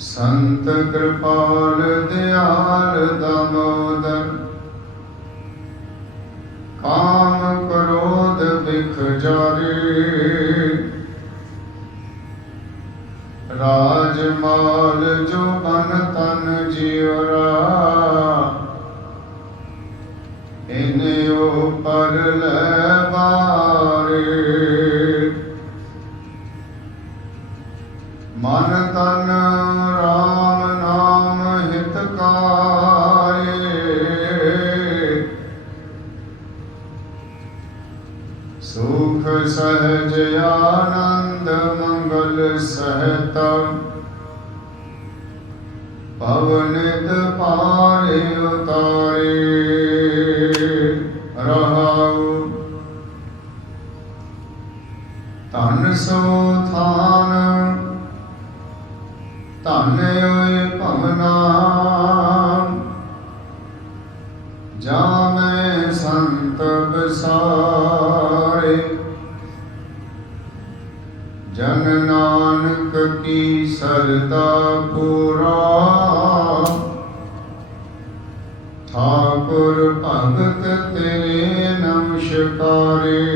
ਸੰਤ ਕਿਰਪਾਲ ਦਿਆਲ ਦਮੋਦਰ ਕਾਮ ਕ੍ਰੋਧ ਬਿਖ ਜਾਰੇ। ਰਾਜ ਮਾਲ ਜੋ ਬਨ ਤਨ ਜਿਉਰਾ ਇਨਿਓ ਪਰ ਲੈ ਮਨ ਤਨ ਰਾਮ ਨਾਮ ਹਿਤਕਾਰੇ ਸੁਖ ਸਹਜ ਆਨੰਦ ਮੰਗਲ ਸਹਿਤ ਪਵਨਿਤ ਪਾਰੇ ਉਤਾਰੇ। ਰਹਾਉ ਧਨ ਸੋ ਥਾਨ ਧਨ ਓਏ ਭਵਨਾ। ਜਾ ਮੈਂ ਸੰਤ ਬਸਾਰੇ। ਜਨ ਨਾਨਕ ਕੀ ਸਰਦਾ ਪੂਰਾ। ਠਾਕੁਰ ਭਗਤ ਤੇਰੇ ਨਮਸਕਾਰੇ।